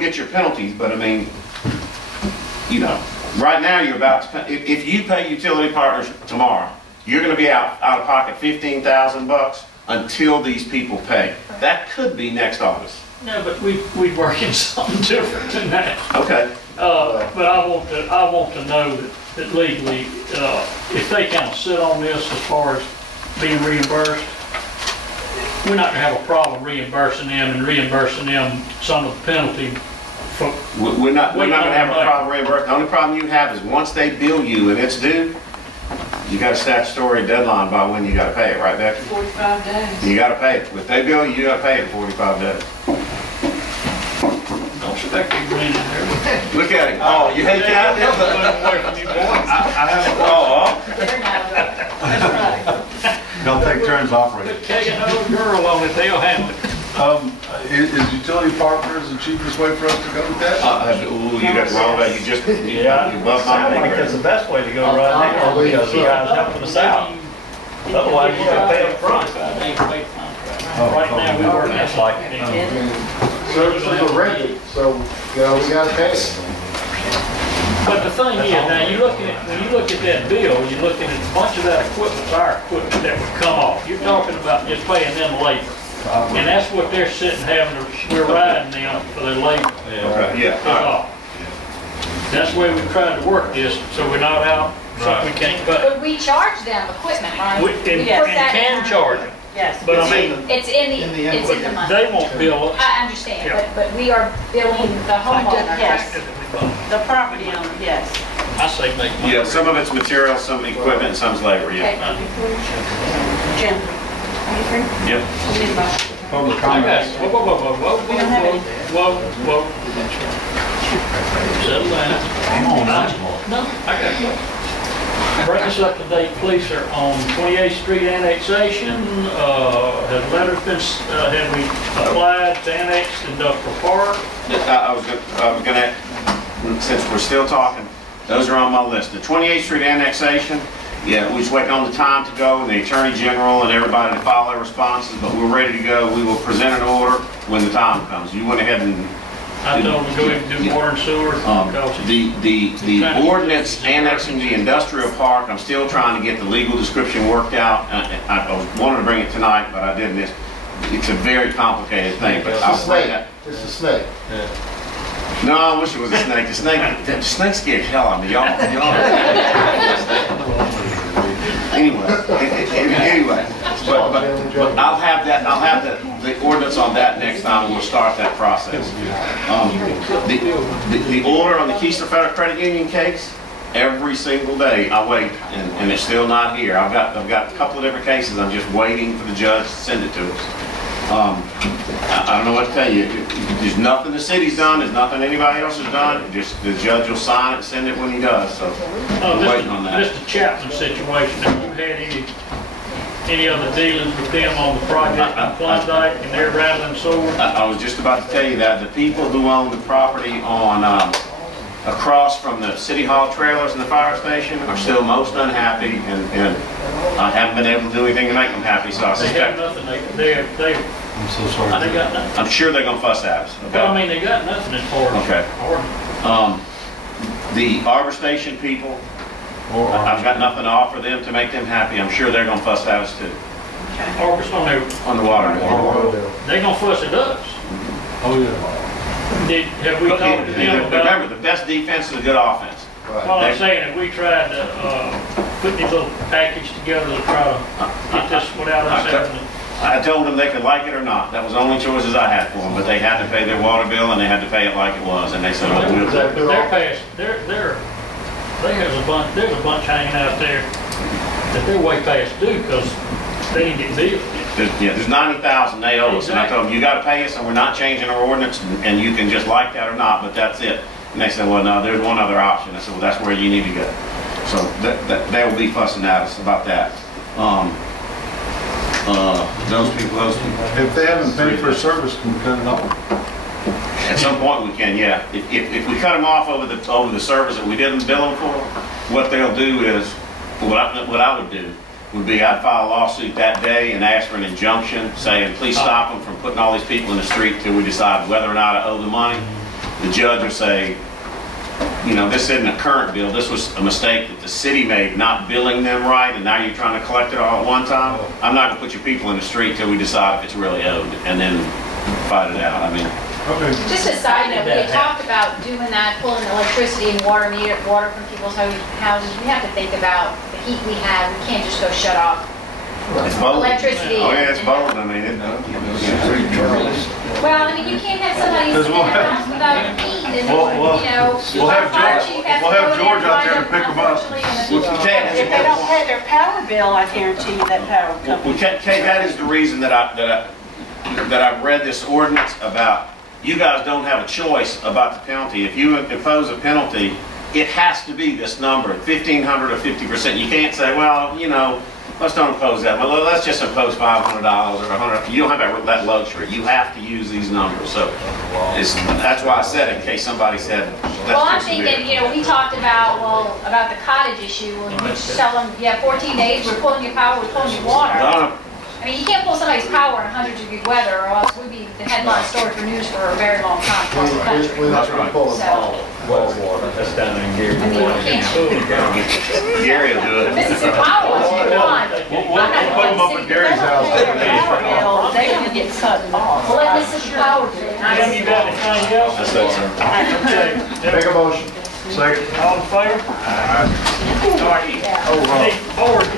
get your penalties, but I mean, you know, right now you're about to pay, if you pay utility partners tomorrow, you're going to be out of pocket $15,000 until these people pay. That could be next August. No, but we'd work in something different than that. Okay. But I want to know that legally, if they kind of sit on this as far as being reimbursed, we're not going to have a problem reimbursing them some of the penalty. We're not going to have a problem reimbursing. The only problem you have is once they bill you and it's due, you got a statutory deadline by when you got to pay it, right, Becky? 45 days. You got to pay it. If they bill you, you got to pay it in 45 days. Don't expect you to win in there. Look at him. Oh, you hate that? Away from you, boy. I have That's right. They'll take turns operating. Put Keg another girl on it, they'll handle it. Is utility partners the cheapest way for us to go with that? Ooh, you got wrong. You just you above my I think that's the best way to go right now, because you guys helping us out. Otherwise, you gotta pay up front. Right now, we work That's like, Services are rented, so, you know, we gotta pay it. But the thing is, now when you look at that bill, you're looking at a bunch of that equipment, our equipment that would come off. You're talking about just paying them labor. And that's what they're sitting having to, we're riding them for their labor. Yeah. That's the way we tried to work this, so we're not out, something we can't cut. But we charge them equipment, right? We can charge them. Yes. But I mean, It's in the money. they won't bill us. I understand, Yeah. but we are billing the homeowner. Yes. The property owner, yes. I say make money. Yeah, some of it's material, some equipment, and some's labor, yeah. Jim. Yep. Public Okay, comments. whoa. We don't have any. Whoa. Settle down. Come on, No, I got you. Bring us up to date, please, sir, on 28th Street annexation. Have letters been, have we applied to annex Industrial Park? I was gonna, since we're still talking, those are on my list. The 28th Street annexation, yeah, we're just waiting on the time to go and the Attorney General and everybody to file their responses, but we're ready to go. We will present an order when the time comes. You went ahead and I told them to go ahead and do water and sewer. the ordinance annexing the industrial park, I'm still trying to get the legal description worked out. I wanted to bring it tonight, but I didn't. It's a very complicated thing, but I'll say that. It's a snake. No, I wish it was a snake. The snake scared hell out of me, y'all. Anyway, but I'll have the ordinance on that next time, and we'll start that process. The order on the Keystone Federal Credit Union case, every single day I wait, and it's still not here. I've got a couple of different cases. I'm just waiting for the judge to send it to us. I don't know what to tell you. There's nothing the city's done. There's nothing anybody else has done. Just the judge will sign it and send it when he does. So I'm waiting on that. Mr. Chapman situation, have you had any other dealings with them on the project in Klondike and they're rattling swords? I was just about to tell you that the people who own the property on across from the City Hall trailers and the fire station are still most unhappy, and I haven't been able to do anything to make them happy. So I They have suspect nothing. I'm so sorry. They got nothing. I'm sure they're gonna fuss at us. Okay? Well, I mean, they got nothing as far as Okay. ordinance. The Arbor Station people, I've got nothing to offer them to make them happy. I'm sure they're gonna fuss at us too Arbors on there, on the water. they gonna fuss at us. Oh, yeah. Have we talked to them about? Remember, the best defense is a good offense. Well, I'm saying, if we tried to put these little package together to try to get this without us having to. I told them they could like it or not. That was the only choices I had for them, but they had to pay their water bill and they had to pay it like it was, and they said, oh, we'll do it. But they're past, there's a bunch hanging out there that they're way past due because they didn't get billed. There's 90,000 they owe us, and I told them, you gotta pay us and we're not changing our ordinance, and you can just like that or not, but that's it. And they said, well, no, there's one other option. I said, well, that's where you need to go. So they will be fussing at us about that. Those people. If they haven't paid for a service, can we cut it off? At some point we can, yeah. If we cut them off over the service that we didn't bill them for, what they'll do is, what I would do would be I'd file a lawsuit that day and ask for an injunction saying, please stop them from putting all these people in the street till we decide whether or not I owe the money. the judge will say, you know, this isn't a current bill, this was a mistake that the city made not billing them right, and now you're trying to collect it all at one time. I'm not gonna put your people in the street till we decide if it's really owed, and then fight it out. I mean, Okay. Just a side note, we had talked about doing that, pulling electricity and water from people's houses. We have to think about the heat we have. We can't just go shut off it's bold. electricity. Oh, yeah, it's and- bold, I mean, Well, I mean, you can't have somebody Because sitting we'll in their have- house without heat and, you We'll- know. we'll have our fire George- chief has to we'll have go in George out there to find pick 'em up. unfortunately, and Well, Kay, If they don't pay their power bill, I guarantee you that power well, company. Kay, that is the reason that I read this ordinance about, you guys don't have a choice about the penalty. If you impose a penalty, it has to be this number, 1,500 or 50%. You can't say, well, you know, let's don't impose that. Well, let's just impose $500 or $100. You don't have that luxury. You have to use these numbers. So that's why I said it, in case somebody said, Well, I'm that's too severe. thinking, you know, we talked about, well, about the cottage issue, and you just tell them, you have 14 days, we're pulling your power, we're pulling your water. No, I mean, you can't pull somebody's power in 100-degree weather, or else we'd be the headline story for news for a very long time across the country. We have to pull it So- all. Well, water, that's down there in Gary. I mean, we can't. Gary will do it. Mississippi Power wants you to run. We'll put them up at Gary's house. Power bill, they're gonna get cut off. Well, let Mississippi Power do it. Jim, you got anything else? That's it, sir. Okay. Make a motion. Second. All in favor? All right. Hey, board.